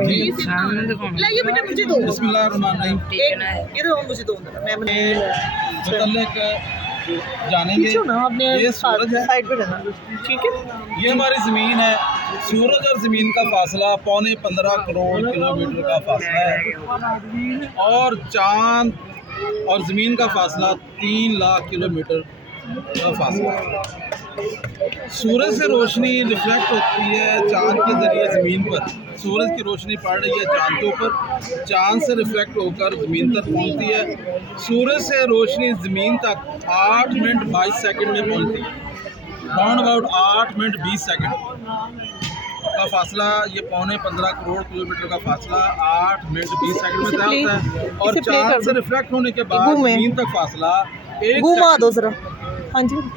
लाइए बेटा मुझे दो। बिस्मिल्लाहिर्रहमानिर्रहीम। ये दो मुझे दो, मैं मुतल्लिक जानेंगे। ये सूरज है, साइड पे रहना, ठीक है। ये हमारी ज़मीन है। सूरज और ज़मीन का फासला 15.25 करोड़ किलोमीटर का फासला है और चाँद और ज़मीन का फासला 3 लाख किलोमीटर का फासला है। सूरज से रोशनी रिफ्लेक्ट होती है चाँद के ज़रिए ज़मीन पर। सूरज की रोशनी पड़ रही है चाँद के ऊपर, चाँद से रिफ्लेक्ट होकर ज़मीन तक पहुंचती है। सूरज से रोशनी ज़मीन तक 8 मिनट 22 सेकंड में पहुंचती है। राउंड अबाउट 8 मिनट 20 सेकंड का फासला, ये 15.25 करोड़ किलोमीटर का फासला 8 मिनट 20 सेकंड में तय होता है। और चाँद से रिफ्लेक्ट होने के बाद ज़मीन तक फासला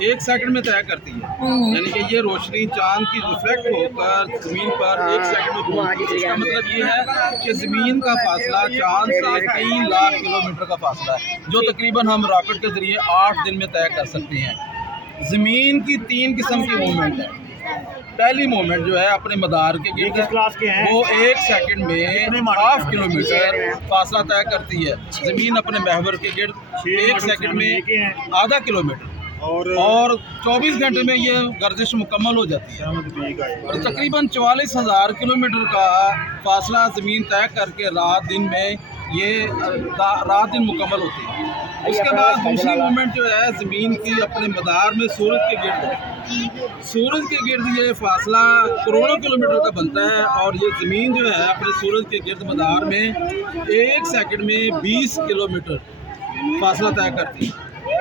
एक सेकंड में तय करती है। यानी कि ये रोशनी चांद की रिफ्लेक्ट होकर ज़मीन पर 1 सेकंड में पहुंचती है। इसका मतलब ये है कि ज़मीन का फासला चांद से 3 लाख किलोमीटर का फासला है, जो तकरीबन हम रॉकेट के ज़रिए 8 दिन में तय कर सकते हैं। ज़मीन की 3 किस्म की मूवमेंट है। पहली मूवमेंट जो है अपने मदार के गिर्द वो 1 सेकंड में ½ किलोमीटर फासला तय करती है। ज़मीन अपने महवर के गिर्द 1 सेकंड में आधा किलोमीटर और 24 घंटे में ये गर्दिश मुकम्मल हो जाती है। और तकरीबन 44,000 किलोमीटर का फासला ज़मीन तय करके रात दिन मुकम्मल होती है। उसके बाद दूसरी मूवमेंट जो है ज़मीन की अपने मदार में सूरज के गिर्द है। सूरज के गिर्द ये फासला करोड़ों किलोमीटर का बनता है और ये ज़मीन जो है अपने सूरज के गिर्द मदार में 1 सेकंड में 20 किलोमीटर फासला तय करती है।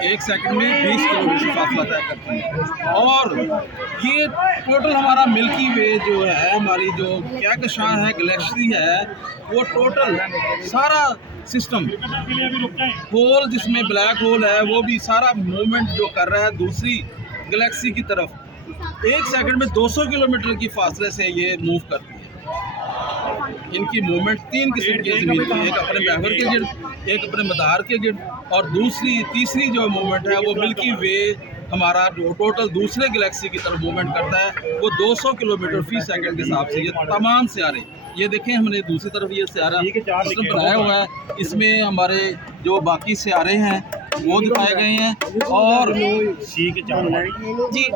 1 सेकंड में 20 किलोमीटर फासला तय करती है। और ये टोटल हमारा मिल्की वे जो है, हमारी जो कहकशां है, गैलेक्सी है, वो टोटल सारा सिस्टम होल जिसमें ब्लैक होल है वो भी सारा मूवमेंट जो कर रहा है दूसरी गैलेक्सी की तरफ 1 सेकंड में 200 किलोमीटर की फासले से ये मूव करती है। इनकी मूवमेंट 3 किस्म की ज़मीन की, एक अपने महवर के गिर्द, एक अपने मदार के गिर्द और तीसरी जो मूवमेंट है वो मिल्की वे हमारा जो टोटल दूसरे गैलेक्सी की तरफ मूवमेंट करता है वो 200 किलोमीटर फी सेकंड के हिसाब से। ये तमाम सियारे, ये देखें हमने दूसरी तरफ ये सियारा सिस्टम बनाया हुआ है, इसमें हमारे जो बाकी सियारे हैं वो दिखाए गए हैं। और जी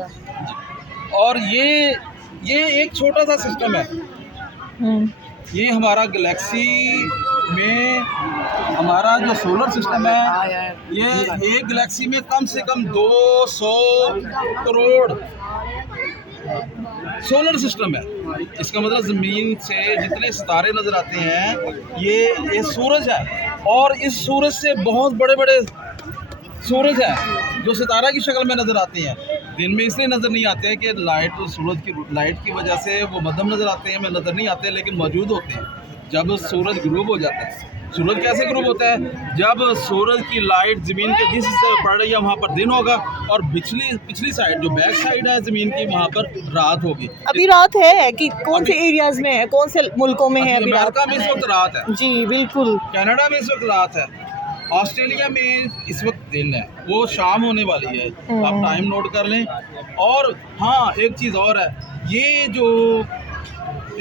और ये एक छोटा सा सिस्टम है। ये हमारा गैलेक्सी में हमारा जो सोलर सिस्टम है, ये एक गैलेक्सी में कम से कम 200 करोड़ सोलर सिस्टम है। इसका मतलब ज़मीन से जितने सितारे नज़र आते हैं ये सूरज है और इस सूरज से बहुत बड़े बड़े सूरज है जो सितारा की शक्ल में नज़र आते हैं। दिन में इसलिए नज़र नहीं आते हैं कि सूरज की लाइट की वजह से वो मध्यम नज़र आते हैं, में नज़र नहीं आते लेकिन मौजूद होते हैं। जब सूरज ग्रूब हो जाता है, सूरज कैसे ग्रूब होता है? जब सूरज की लाइट ज़मीन के जिस हिस्से में पड़ रही है वहाँ पर दिन होगा और पिछली साइड जो बैक साइड है ज़मीन की वहाँ पर रात होगी। अभी रात है कि कौन से एरियाज में है, कौन से मुल्कों में है? अभी अमेरिका में इस वक्त रात है। जी बिल्कुल। कनाडा में इस वक्त रात है। ऑस्ट्रेलिया में इस वक्त दिन है, वो शाम होने वाली है। आप टाइम नोट कर लें। और हाँ, एक चीज़ और है, ये जो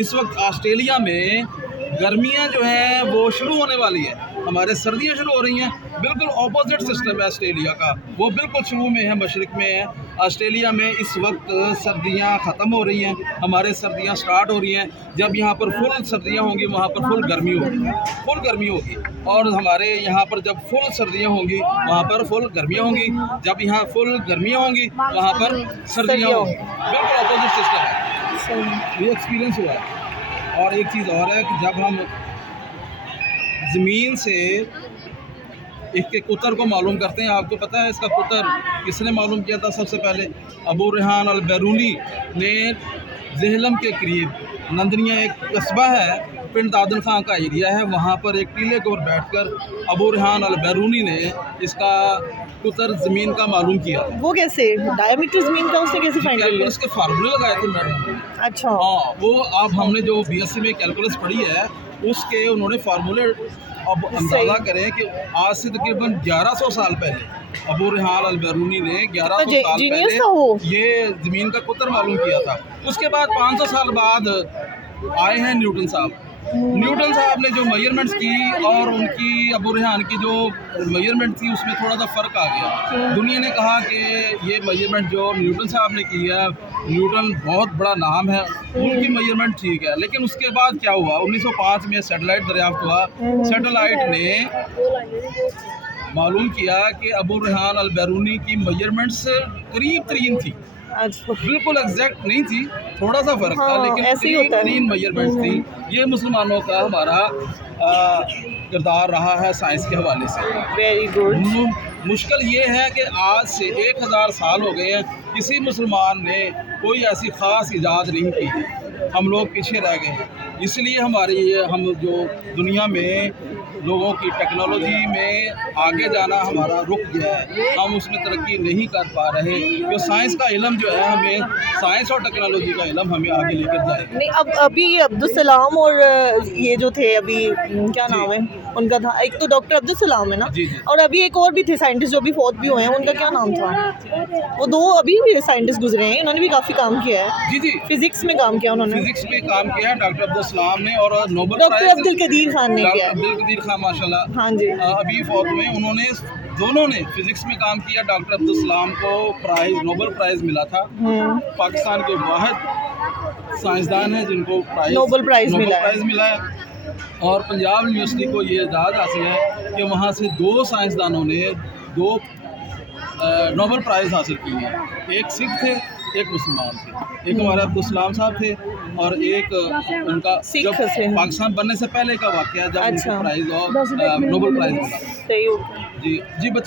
इस वक्त ऑस्ट्रेलिया में गर्मियाँ जो हैं वो शुरू होने वाली है, हमारे सर्दियाँ शुरू हो रही हैं। बिल्कुल ऑपोजिट सिस्टम है ऑस्ट्रेलिया का, वो बिल्कुल शुरू में है, मशरिक में है। ऑस्ट्रेलिया में इस वक्त सर्दियाँ ख़त्म हो रही हैं, हमारे सर्दियाँ स्टार्ट हो रही हैं। जब यहाँ पर फुल सर्दियाँ होंगी वहाँ पर फुल गर्मी होगी और हमारे यहाँ पर जब फुल सर्दियाँ होंगी वहाँ पर फुल गर्मियाँ होंगी। जब यहाँ फुल गर्मियाँ होंगी वहाँ पर सर्दियाँ होंगी। बिल्कुल अपोजिट सिस्टम है, ये एक्सपीरियंस हुआ है। और एक चीज़ और है कि जब हम ज़मीन से इसके कुतर को मालूम करते हैं, आपको पता है इसका कुतर किसने मालूम किया था? सबसे पहले अबू रेहान अल बैरूनी ने ज़ेहलम के करीब नंदनिया एक कस्बा है, पिंड दादन खां का एरिया है, वहाँ पर एक टीले के ऊपर बैठकर अबू रेहान अल बैरूनी ने इसका कुतर ज़मीन का मालूम किया। वो कैसे? डायमीटर ज़मीन का उसने कैसे फाइंड किया? उसके फार्मूले लगाए थे मैडम। अच्छा हाँ, वो अब हमने जो BSc में कैलकुलस पढ़ी है उसके उन्होंने फार्मूले, अब अंदाज़ा करें कि आज से तकरीबन 1100 साल पहले अबू रेहान अल बैरूनी ने 1100 साल पहले ये ज़मीन का कुतर मालूम किया था। उसके बाद 500 साल बाद आए हैं न्यूटन साहब, न्यूटन साहब ने जो मेजरमेंट्स की और उनकी अबू रेहान की जो मेजरमेंट थी उसमें थोड़ा सा फ़र्क आ गया। दुनिया ने कहा कि ये मेजरमेंट जो न्यूटन साहब ने की है, न्यूटन बहुत बड़ा नाम है, उनकी मेजरमेंट ठीक है। लेकिन उसके बाद क्या हुआ, 1905 में सैटेलाइट दरियाफ्त हुआ। सैटेलाइट ने मालूम किया कि अबू रेहान अल बैरूनी की मेजरमेंट्स करीब तरीन थी, अच्छा बिल्कुल एग्जैक्ट नहीं थी, थोड़ा सा फर्क था, हाँ, लेकिन ऐसे ही होता है। तीन मेजरमेंट्स थी। ये मुसलमानों का हमारा किरदार रहा है साइंस के हवाले से। Very good. मुश्किल ये है कि आज से 1000 साल हो गए हैं, किसी मुसलमान ने कोई ऐसी ख़ास इजाद नहीं की है, हम लोग पीछे रह गए हैं। इसलिए हमारी ये हम जो दुनिया में लोगों की टेक्नोलॉजी में आगे जाना हमारा रुक गया है, हम उसमें तरक्की नहीं कर पा रहे। जो साइंस का इल्म जो है, हमें साइंस और टेक्नोलॉजी का इल्म हमें आगे लेकर जाएगा। नहीं, अब अभी अब्दुल सलाम और ये जो थे अभी क्या नाम है उनका था, एक तो डॉक्टर अब्दुल सलाम है ना, जी जी। और अभी एक और भी थे साइंटिस्ट जो भी फौत भी हुए हैं, उनका क्या नाम था? वो 2 अभी भी साइंटिस्ट गुजरे हैं, उन्होंने भी काफ़ी काम किया है। जी जी, फिजिक्स में काम किया उन्होंने, फिजिक्स में काम किया है डॉक्टर अब्दुल सलाम ने, और Nobel doctor prize Abdul Qadeer Khan ने किया है। अब्दुल कदीर खान माशाल्लाह हाँ जी, अभी फौत हुए। उन्होंने दोनों ने फिजिक्स में काम किया। डॉक्टर अब्दुल सलाम को प्राइज नोबेल प्राइज़ मिला था। पाकिस्तान के वाहिद साइंसदान हैं जिनको नोबेल प्राइज़ मिला है। और पंजाब यूनिवर्सिटी को ये एजाज़ हासिल है कि वहाँ से 2 साइंसदानों ने 2 नोबेल प्राइज़ हासिल किए हैं। एक सिख थे, एक मुसलमान थे। एक हमारे अब्दुल सलाम साहब थे और एक उनका सिख जब थे। पाकिस्तान बनने से पहले का वाक़या, जब अच्छा। उनको प्राइज़ और नोबेल प्राइज़ मिला। सही हो। जी जी बच्चे